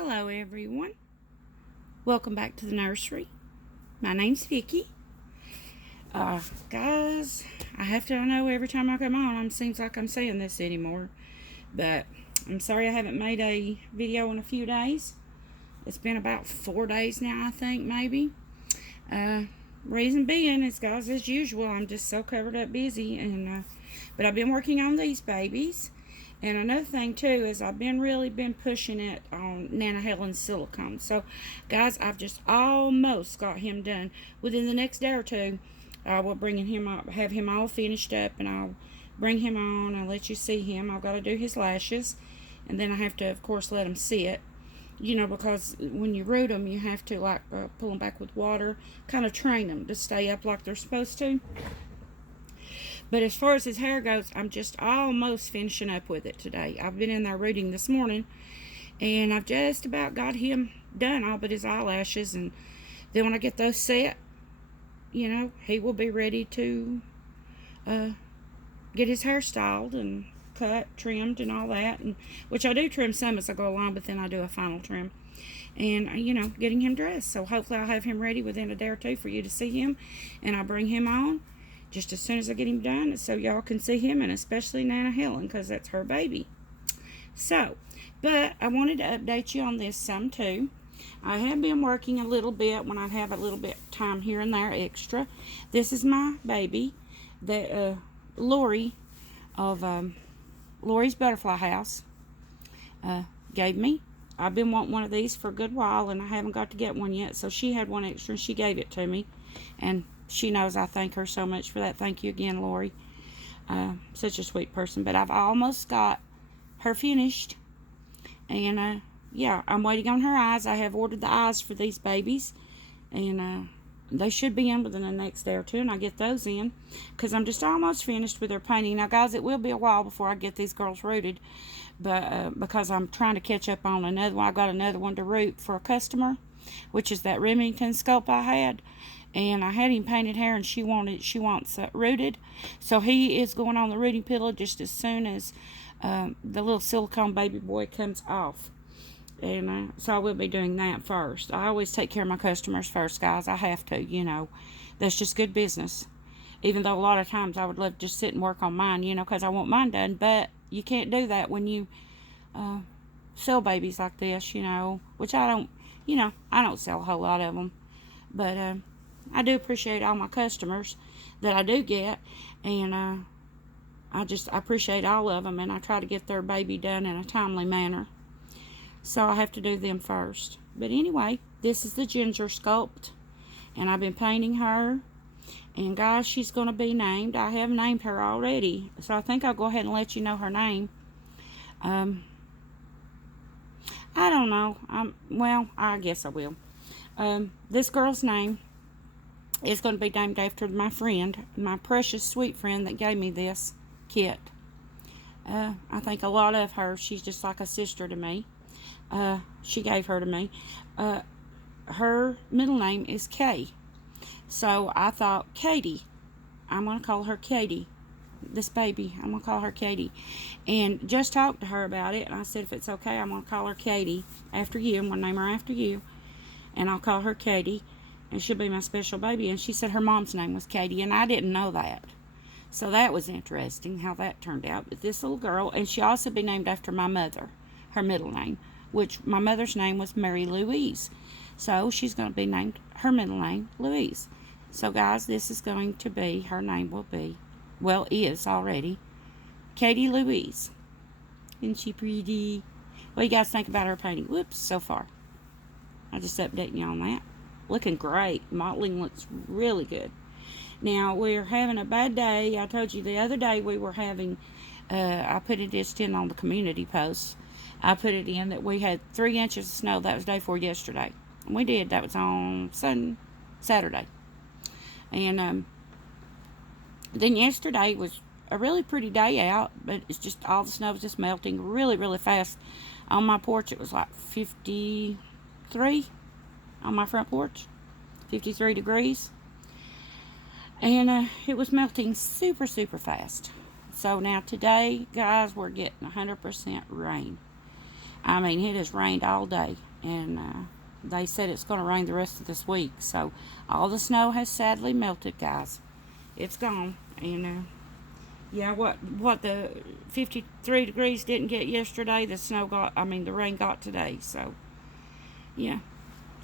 Hello everyone. Welcome back to the nursery. My name's Vicky. Guys, I know every time I come on, it seems like I'm saying this anymore. But I'm sorry I haven't made a video in a few days. It's been about 4 days now, I think, maybe. Reason being is, guys, as usual, I'm just so covered up busy. But I've been working on these babies. And another thing too is I've really been pushing it on Nana Helen's silicone. So guys, I've just almost got him done. Within the next day or two, I will bring him up, have him all finished up, and I'll bring him on and let you see him. I've got to do his lashes, and then I have to, of course, let him sit. You know, because when you root them, you have to pull them back with water, kind of train them to stay up like they're supposed to. But as far as his hair goes, I'm just almost finishing up with it today. I've been in there rooting this morning, and I've just about got him done, all but his eyelashes. And then when I get those set, you know, he will be ready to get his hair styled and cut, trimmed, and all that. And which I do trim some as I go along, but then I do a final trim. And, you know, getting him dressed. So hopefully I'll have him ready within a day or two for you to see him. And I'll bring him on just as soon as I get him done, so y'all can see him, and especially Nana Helen, because that's her baby. So, but I wanted to update you on this some too. I have been working a little bit when I have a little bit time here and there extra. This is my baby that Laurie of Laurie's Butterfly House gave me. I've been wanting one of these for a good while, and I haven't got to get one yet, so she had one extra and she gave it to me. And she knows I thank her so much for that. Thank you again, Laurie. Such a sweet person. But I've almost got her finished. And, yeah, I'm waiting on her eyes. I have ordered the eyes for these babies. And they should be in within the next day or two. And I get those in. Because I'm just almost finished with their painting. Now, guys, it will be a while before I get these girls rooted. But because I'm trying to catch up on another one. I got another one to root for a customer, which is that Remington sculpt I had. And I had him painted hair, and she wants rooted. So he is going on the rooting pillow just as soon as the little silicone baby boy comes off. And so I will be doing that first. I always take care of my customers first, guys. I have to, you know. That's just good business. Even though a lot of times I would love to just sit and work on mine, you know, because I want mine done. But you can't do that when you sell babies like this, you know. Which I don't, you know, I don't sell a whole lot of them. But I do appreciate all my customers that I do get, and I appreciate all of them, and I try to get their baby done in a timely manner. So I have to do them first. But anyway, this is the Ginger sculpt, and I've been painting her, and guys, she's going to be named. I have named her already, so I think I'll go ahead and let you know her name. I don't know. Well, I guess I will. This girl's name is going to be named after my friend, my precious sweet friend that gave me this kit. I think a lot of her, she's just like a sister to me. She gave her to me. Her middle name is Kay. So I thought, Katie, I'm going to call her Katie. This baby, I'm going to call her Katie. And just talked to her about it, and I said, if it's okay, I'm going to call her Katie after you. I'm going to name her after you. And I'll call her Katie. And she'll be my special baby. And she said her mom's name was Katie, and I didn't know that. So that was interesting how that turned out. But this little girl, and she also be named after my mother, her middle name, which my mother's name was Mary Louise. So she's going to be named, her middle name, Louise. So guys, this is going to be, her name will be, well, is already, Katie Louise. Isn't she pretty? What do you guys think about her painting? Whoops, so far. I'm just updating you on that. Looking great. Modeling looks really good. Now, we're having a bad day. I told you the other day we were having, I put it just in on the community post. I put it in that we had 3 inches of snow. That was day 4 yesterday. And we did. That was on Saturday. And then yesterday was a really pretty day out, but it's just all the snow was just melting really, really fast. On my porch, it was like 53 on my front porch, 53 degrees, and it was melting super, super fast. So now today, guys, we're getting 100% rain. I mean, it has rained all day. And they said it's going to rain the rest of this week. So all the snow has sadly melted, guys. It's gone. And yeah, what the 53 degrees didn't get yesterday, the rain got today. So yeah.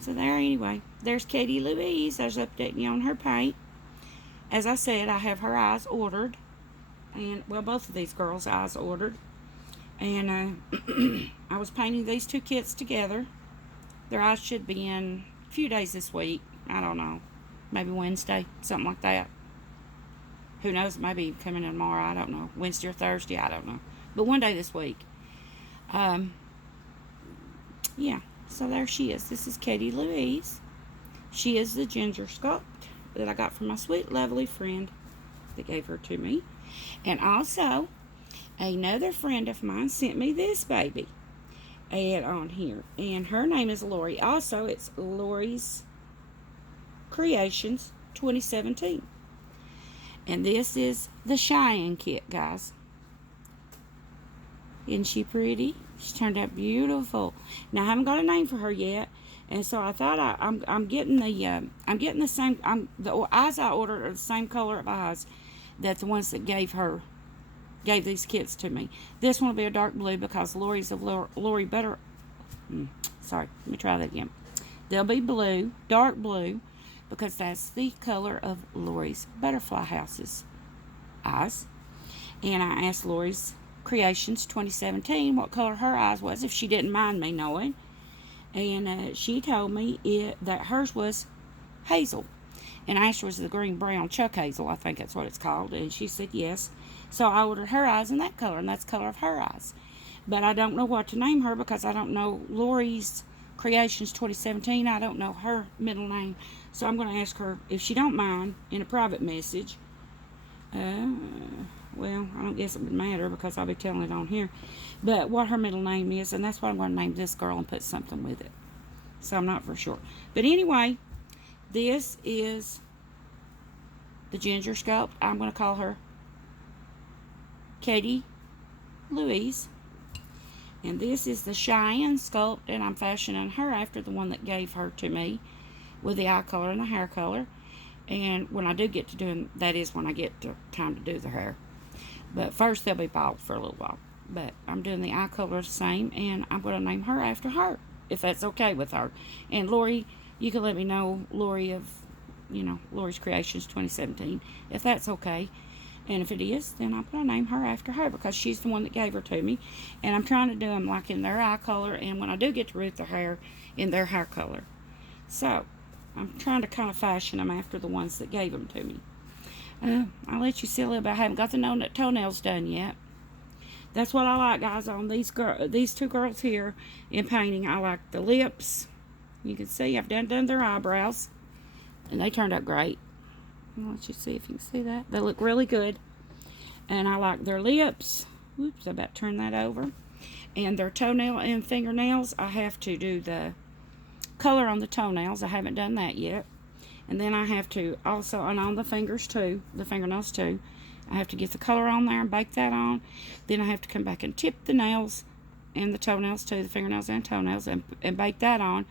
So there, anyway. There's Katie Louise. I was updating you on her paint. As I said, I have her eyes ordered. And, well, both of these girls' eyes ordered. And I was painting these two kits together. Their eyes should be in a few days this week. I don't know. Maybe Wednesday, something like that. Who knows? Maybe coming in tomorrow. I don't know. Wednesday or Thursday. I don't know. But one day this week. Yeah. So there she is. This is Katie Louise. She is the ginger sculpt that I got from my sweet, lovely friend that gave her to me. And also, another friend of mine sent me this baby ad on here. And her name is Laurie. Also, it's Laurie's Creations 2017. And this is the Cheyenne kit, guys. Isn't she pretty? She turned out beautiful. Now I haven't got a name for her yet, and so I thought I'm getting the same. The eyes I ordered are the same color of eyes that the ones that gave these kits to me. This one will be a dark blue because Laurie's of Laurie better. Sorry, let me try that again. They'll be blue, dark blue, because that's the color of Laurie's Butterfly House's eyes. And I asked Laurie's Creations 2017 what color her eyes was, if she didn't mind me knowing. And she told me that hers was hazel. And I asked her, was the green brown chuck hazel, I think that's what it's called. And she said yes. So I ordered her eyes in that color, and that's the color of her eyes. But I don't know what to name her because I don't know Laurie's Creations 2017. I don't know her middle name. So I'm going to ask her, if she don't mind, in a private message. Well, I don't guess it would matter because I'll be telling it on here. But what her middle name is, and that's what I'm going to name this girl and put something with it. So I'm not for sure. But anyway, this is the ginger sculpt. I'm going to call her Katie Louise. And this is the Cheyenne sculpt, and I'm fashioning her after the one that gave her to me with the eye color and the hair color. And when I do get to doing, that is when I get to time to do the hair. But first they'll be bald for a little while. But I'm doing the eye color the same, and I'm going to name her after her, if that's okay with her. And Laurie, you can let me know, Laurie of, Laurie's Creations 2017, if that's okay. And if it is, then I'm going to name her after her because she's the one that gave her to me. And I'm trying to do them like in their eye color, and when I do get to root their hair, in their hair color. So I'm trying to kind of fashion them after the ones that gave them to me. I'll let you see a little bit. I haven't got the toenails done yet. That's what I like, guys, on these two girls here in painting. I like the lips. You can see I've done their eyebrows, and they turned out great. I'll let you see if you can see that. They look really good. And I like their lips. Oops, I about turned that over. And their toenail and fingernails, I have to do the color on the toenails. I haven't done that yet. And then I have to also, and on the fingers too, the fingernails too, I have to get the color on there and bake that on. Then I have to come back and tip the nails and the toenails too, the fingernails and toenails, and bake that on.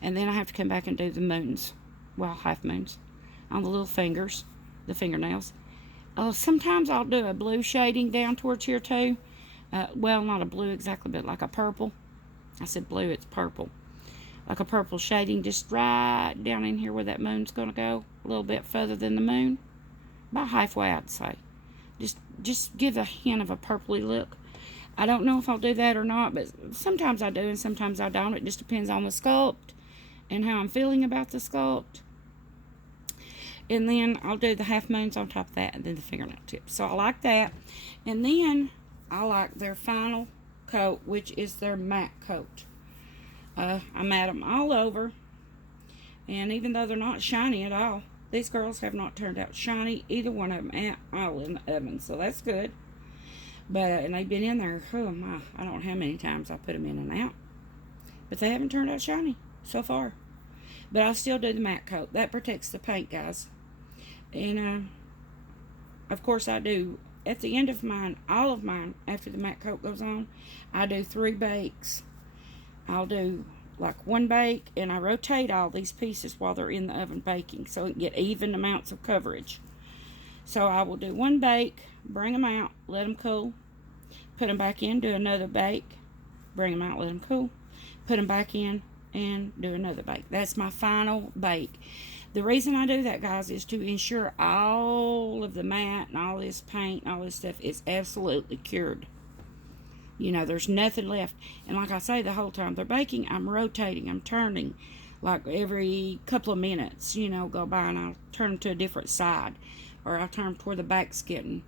And then I have to come back and do the moons, well, half moons, on the little fingers, the fingernails. Sometimes I'll do a blue shading down towards here too. Well, not a blue exactly, but like a purple. I said blue, it's purple. Like a purple shading just right down in here where that moon's going to go. A little bit further than the moon. About halfway, I'd say. Just give a hint of a purpley look. I don't know if I'll do that or not, but sometimes I do and sometimes I don't. It just depends on the sculpt and how I'm feeling about the sculpt. And then I'll do the half moons on top of that and then the fingernail tips. So I like that. And then I like their final coat, which is their matte coat. I'm at them all over, and even though they're not shiny at all, these girls have not turned out shiny, either one of them at all in the oven, so that's good. But and they've been in there, oh my, I don't know how many times I put them in and out, but they haven't turned out shiny so far. But I'll still do the matte coat. That protects the paint, guys. And of course I do at the end of mine, all of mine, after the matte coat goes on, I do 3 bakes. I'll do like one bake, and I rotate all these pieces while they're in the oven baking so it can get even amounts of coverage. So I will do one bake, bring them out, let them cool, put them back in, do another bake, bring them out, let them cool, put them back in, and do another bake. That's my final bake. The reason I do that, guys, is to ensure all of the mat and all this paint and all this stuff is absolutely cured. You know, there's nothing left. And like I say, the whole time they're baking, I'm rotating, I'm turning. Like every couple of minutes, you know, go by and I'll turn to a different side. Or I'll turn to where the back's getting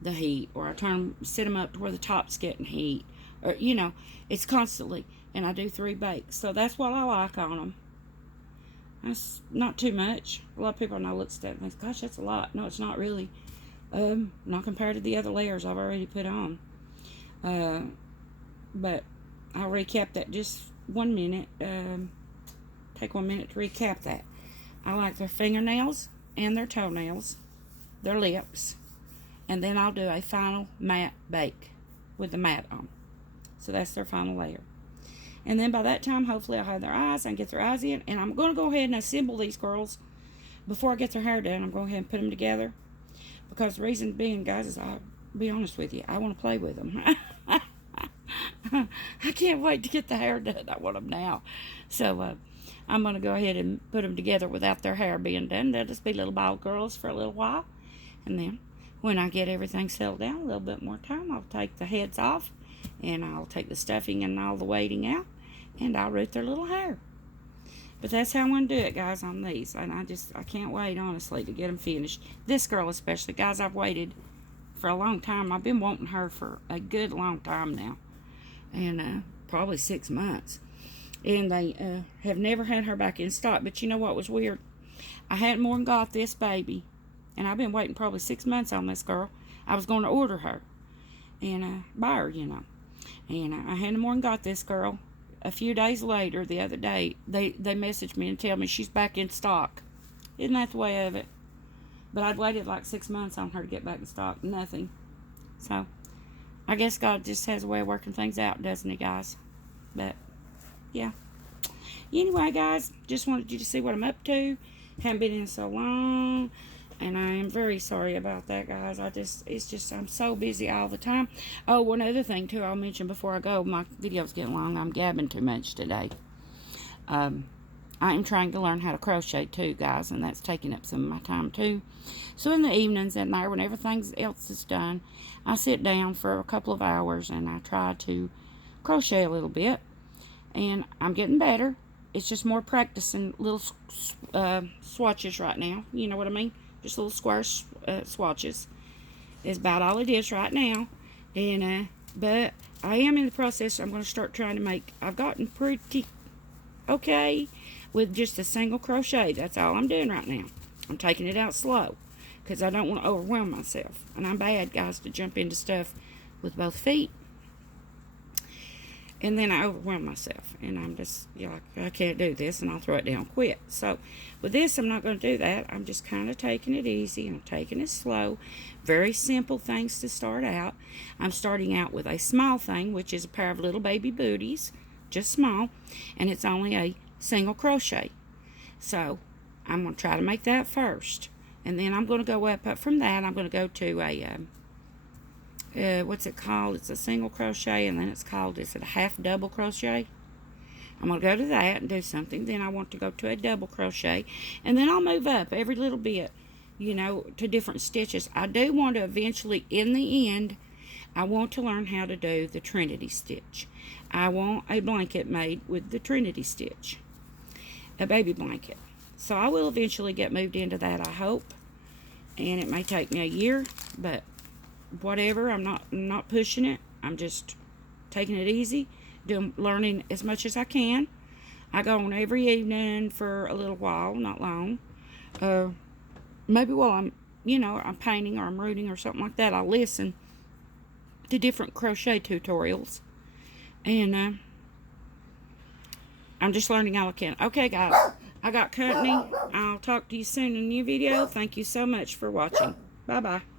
the heat. Or I sit them up to where the top's getting heat. Or, you know, it's constantly. And I do 3 bakes. So that's what I like on them. That's not too much. A lot of people I know looks at that and thinks, gosh, that's a lot. No, it's not really. Not compared to the other layers I've already put on. But I'll recap that just 1 minute. Take 1 minute to recap that. I like their fingernails and their toenails, their lips, and then I'll do a final matte bake with the mat on. So that's their final layer. And then by that time, hopefully I'll have their eyes. I can get their eyes in. And I'm going to go ahead and assemble these girls before I get their hair done. I'm going to go ahead and put them together. Because the reason being, guys, is I'll be honest with you, I want to play with them. I can't wait to get the hair done. I want them now. So I'm going to go ahead and put them together without their hair being done. They'll just be little bald girls for a little while. And then when I get everything settled down, a little bit more time, I'll take the heads off. And I'll take the stuffing and all the weighting out. And I'll root their little hair. But that's how I'm going to do it, guys, on these. And I can't wait, honestly, to get them finished. This girl especially. Guys, I've waited for a long time. I've been wanting her for a good long time now. And probably 6 months. And they have never had her back in stock. But you know what was weird? I hadn't more than got this baby. And I've been waiting probably 6 months on this girl. I was going to order her. And buy her, you know. And I hadn't more than got this girl. A few days later, the other day, they messaged me and tell me she's back in stock. Isn't that the way of it? But I'd waited like 6 months on her to get back in stock. Nothing. So, I guess God just has a way of working things out, doesn't he, guys? But, yeah. Anyway, guys, just wanted you to see what I'm up to. Haven't been in so long. And I am very sorry about that, guys. I'm so busy all the time. Oh, one other thing, too, I'll mention before I go. My video's getting long. I'm gabbing too much today. I am trying to learn how to crochet, too, guys. And that's taking up some of my time, too. So in the evenings at night, when everything else is done, I sit down for a couple of hours and I try to crochet a little bit. And I'm getting better. It's just more practicing little swatches right now. You know what I mean? Just little square swatches is about all it is right now. And but I am in the process. I'm going to start trying to make. I've gotten pretty okay with just a single crochet. That's all I'm doing right now. I'm taking it out slow because I don't want to overwhelm myself. And I'm bad, guys, to jump into stuff with both feet. And then I overwhelm myself. And I'm just, like, I can't do this. And I'll throw it down and quit. So, with this, I'm not going to do that. I'm just kind of taking it easy. And I'm taking it slow. Very simple things to start out. I'm starting out with a small thing, which is a pair of little baby booties. Just small. And it's only a single crochet. So, I'm going to try to make that first. And then I'm going to go up from that. I'm going to go to a... what's it called? It's a single crochet, and then is it a half double crochet? I'm going to go to that and do something. Then I want to go to a double crochet, and then I'll move up every little bit, you know, to different stitches. I do want to eventually, in the end, I want to learn how to do the Trinity stitch. I want a blanket made with the Trinity stitch, a baby blanket. So I will eventually get moved into that, I hope, and it may take me a year, but whatever. I'm not pushing it. I'm just taking it easy, learning as much as I can. I go on every evening for a little while, not long. Maybe while I'm painting or I'm rooting or something like that, I'll listen to different crochet tutorials, and I'm just learning all I can. Okay, guys, I got company. I'll talk to you soon in a new video. Thank you so much for watching. Bye bye.